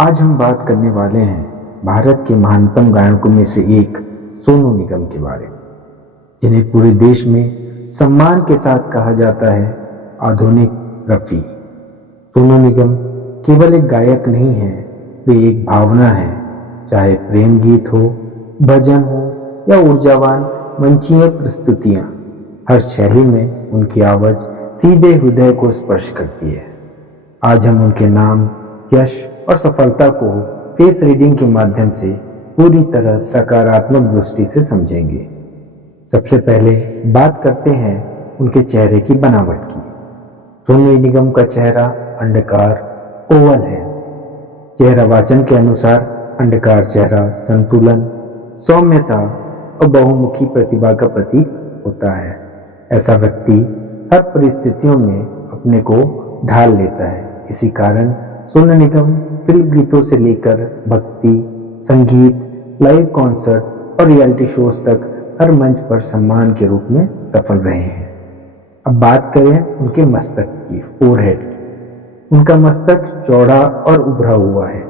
आज हम बात करने वाले हैं भारत के महानतम गायकों में से एक सोनू निगम के बारे में, जिन्हें पूरे देश में सम्मान के साथ कहा जाता है आधुनिक रफी। सोनू निगम केवल एक गायक नहीं है, वे एक भावना है। चाहे प्रेम गीत हो, भजन हो या ऊर्जावान मंचीय प्रस्तुतियां, हर शैली में उनकी आवाज सीधे हृदय को स्पर्श करती है। आज हम उनके नाम, यश और सफलता को फेस रीडिंग के माध्यम से पूरी तरह सकारात्मक दृष्टि से समझेंगे। सबसे पहले बात करते हैं उनके चेहरे की बनावट की। सोनू निगम का चेहरा अंडाकार ओवल है। चेहरा वाचन के अनुसार अंडाकार चेहरा संतुलन, सौम्यता और बहुमुखी प्रतिभा का प्रतीक होता है। ऐसा व्यक्ति हर परिस्थितियों में अपने को ढाल लेता है। इसी कारण सोनू निगम फिल्म गीतों से लेकर भक्ति, संगीत, लाइव कॉन्सर्ट और रियलिटी शोज तक हर मंच पर सम्मान के रूप में सफल रहे हैं। अब बात करें उनके मस्तक की, फोरहेड। उनका मस्तक चौड़ा और उभरा हुआ है।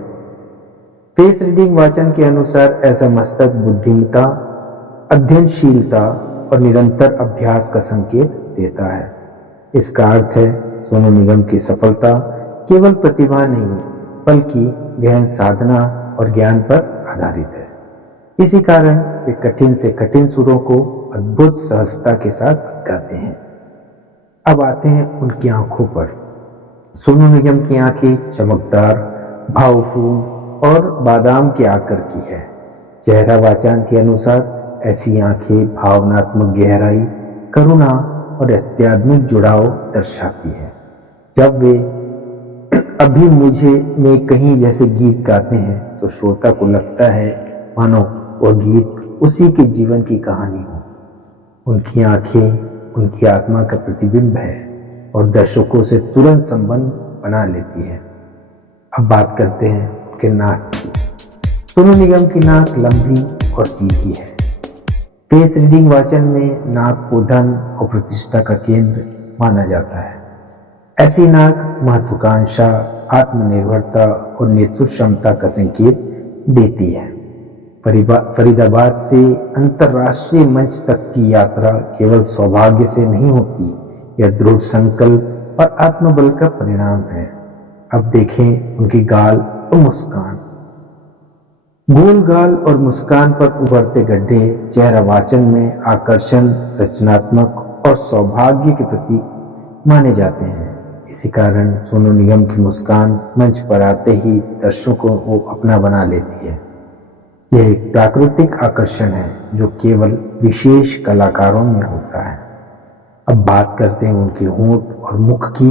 फेस रीडिंग वाचन के अनुसार ऐसा मस्तक बुद्धिमत्ता, अध्ययनशीलता और निरंतर अभ्यास का संकेत देता है। इसका अर्थ है सोनू निगम की सफलता केवल प्रतिभा नहीं, बल्कि गहन साधना और ज्ञान पर आधारित है। इसी कारण वे कठिन से कठिन सुरों को अद्भुत सहजता के साथ गाते हैं। अब आते हैं उनकी आंखों पर। सोनू निगम की आंखें चमकदार, भावपूर्ण और बादाम के आकार की है। चेहरा वाचन के अनुसार ऐसी आंखें भावनात्मक गहराई, करुणा और आध्यात्मिक जुड़ाव दर्शाती है। जब वे अभी मुझे में कहीं जैसे गीत गाते हैं तो श्रोता को लगता है मानो वह गीत उसी के जीवन की कहानी हो। उनकी आंखें उनकी आत्मा का प्रतिबिंब है और दर्शकों से तुरंत संबंध बना लेती है। अब बात करते हैं उनके नाक की। सोनू निगम की नाक लंबी और सीधी है। फेस रीडिंग वाचन में नाक को धन और प्रतिष्ठा का केंद्र माना जाता है। ऐसी नाक महत्वाकांक्षा, आत्मनिर्भरता और नेतृत्व क्षमता का संकेत देती है। फरीदाबाद से अंतर्राष्ट्रीय मंच तक की यात्रा केवल सौभाग्य से नहीं होती, यह दृढ़ संकल्प और आत्मबल का परिणाम है। अब देखें उनकी गाल और मुस्कान। गोल गाल और मुस्कान पर उभरते गड्ढे चेहरा वाचन में आकर्षण, रचनात्मक और सौभाग्य के प्रतीक माने जाते हैं। इसी कारण सोनू निगम की मुस्कान मंच पर आते ही दर्शकों को अपना बना लेती है। यह एक प्राकृतिक आकर्षण है जो केवल विशेष कलाकारों में होता है। अब बात करते हैं उनके होंठ और मुख की।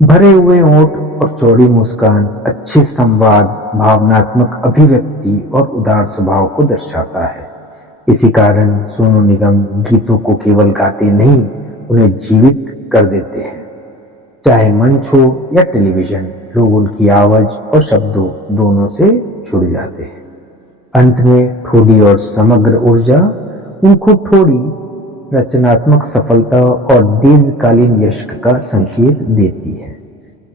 भरे हुए होंठ और चौड़ी मुस्कान अच्छे संवाद, भावनात्मक अभिव्यक्ति और उदार स्वभाव को दर्शाता है। इसी कारण सोनू निगम गीतों को केवल गाते नहीं, उन्हें जीवित कर देते हैं। चाहे मंच हो या टेलीविजन, लोग उनकी आवाज और शब्दों दोनों से जुड़ जाते हैं। अंत में ठोड़ी और समग्र ऊर्जा उनको ठोड़ी रचनात्मक सफलता और दीर्घकालीन यश का संकेत देती है।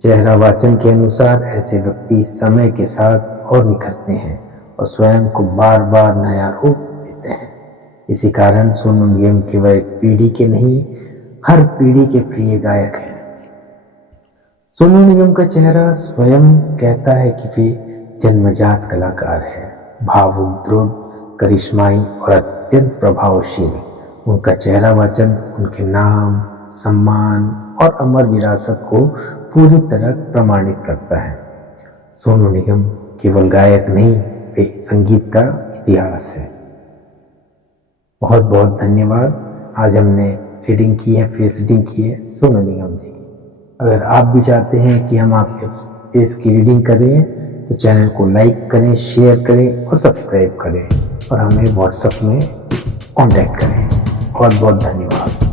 चेहरा वाचन के अनुसार ऐसे व्यक्ति समय के साथ और निखरते हैं और स्वयं को बार बार नया रूप देते हैं। इसी कारण सोनू निगम केवल एक पीढ़ी के नहीं, हर पीढ़ी के प्रिय गायक हैं। सोनू निगम का चेहरा स्वयं कहता है कि वे जन्मजात कलाकार है। भावुक, दृढ़, करिश्माई और अत्यंत प्रभावशील। उनका चेहरा वाचन उनके नाम, सम्मान और अमर विरासत को पूरी तरह प्रमाणित करता है। सोनू निगम केवल गायक नहीं, वे संगीत का इतिहास है। बहुत बहुत धन्यवाद। आज हमने रीडिंग की है, फेस रीडिंग की है सोनू निगम जी की। अगर आप भी चाहते हैं कि हम आपके फेस की रीडिंग करें तो चैनल को लाइक करें, शेयर करें और सब्सक्राइब करें और हमें व्हाट्सएप में कांटेक्ट करें। बहुत बहुत धन्यवाद।